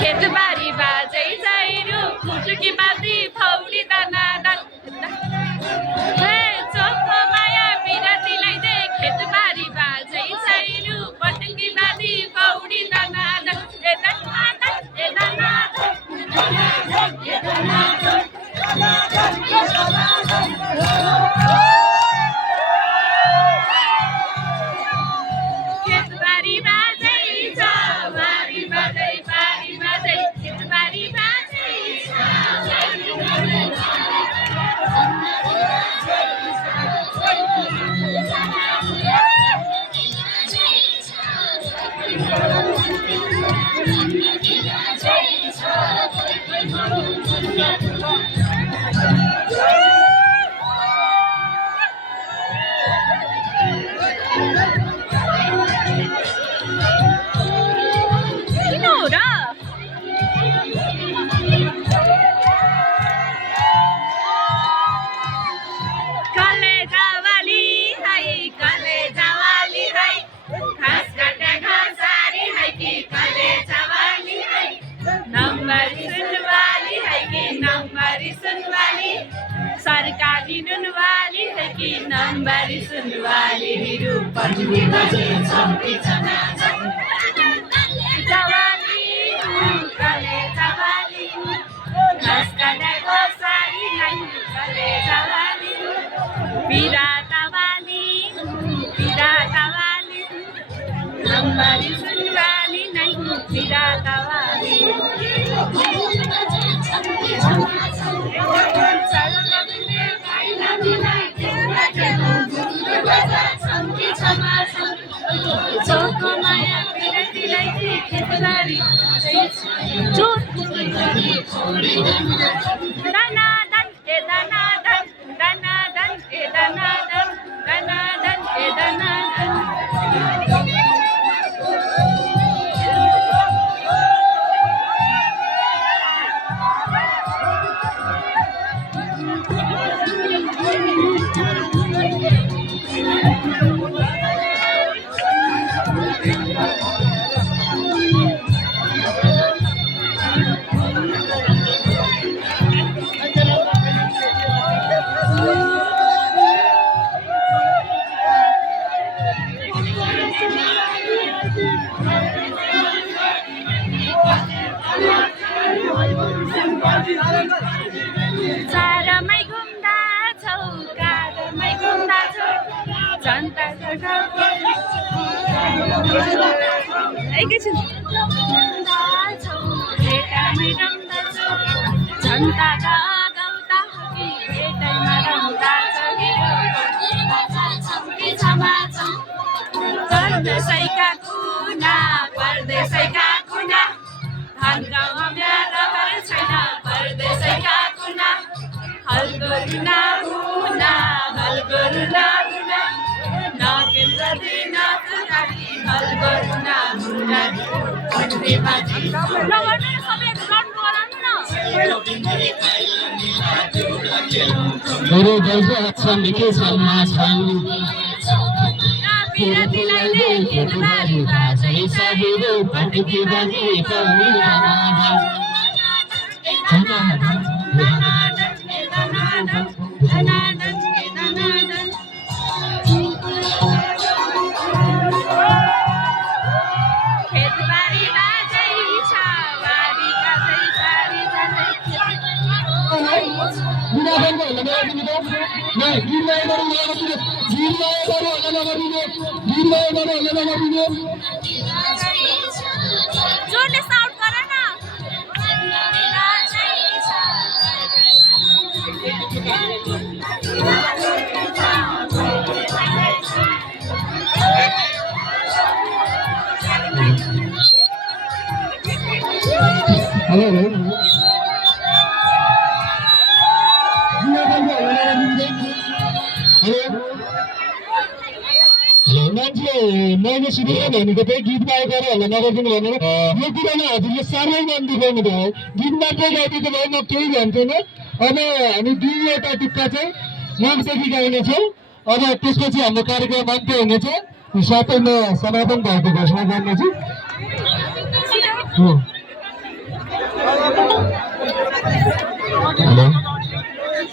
खेतबारी बाजै छैरू फुटुकी बाजी फौडी दानादान चोखो माया बिरातीलाई दे खेतबारी बाजै छैरू पटुकी बाजी फौडी दानादान खेतबारी बाजै छ बारी बाजै बारी बाजै खेतबारी बाजै किन हो र कलेजावाली है घाँस काट्या घाँसारी है कि कलेजावाली है नम्बरी सुनवाली है कि नम्बरी सुनवाली सरकारी नुनवाली है कि नम्बरी सुनवाली रूपन्दी बजे चम्पी जवाली कलेजावाली घाँस काट्या घाँसारी है कलेजावाली बिरातावाली नम्बरी सुनवाली नै बिरातावाली चोखो माया बिरातीलाई खेतबारी दानादान ए दानादान दानादान ए दानादान दानादान ए दानादान चारमै घुम्दा छौ काँधमै घुम्दा छौ जनताको एकैछिन घुम्दा छौ भेटामै रम्दा छौ जनताका गाउँदा हो कि भेटैमा रम्दा छौ परदेशैका कुना परदेशैका कुना धान गाउँमा म्यारा घर छैन परदेशैका कुना हलको रुना हुना हलको रुना हुना नकेन्द्र दिन सुधारी हलको रुना हुना मेरो गाउँको अच्छा निकै छन् बिरातीलाई दे खेतबारी बाजै सबैले पटुकी बाजी फौडी दानादान खेतबारी बाजै छ बारी बाजै बारी बाजै जोडले साउन्ड गर न हेलो मान्छे मैले सुनेर भनेको त्यही गीत गाएको होला नगरिदिनु भनेर यो कुरामा हजुरले साह्रै मन दुखाउनु भयो गीत मात्रै गाइदिएको भए म केही भन्थेन अब हामी दुईवटा टुक्का चाहिँ नामदेखि गाइनेछौँ अब त्यसपछि हाम्रो कार्यक्रम अन्त्य हुनेछ साथै म समापन भएको घोषणा गर्नेछु हेलो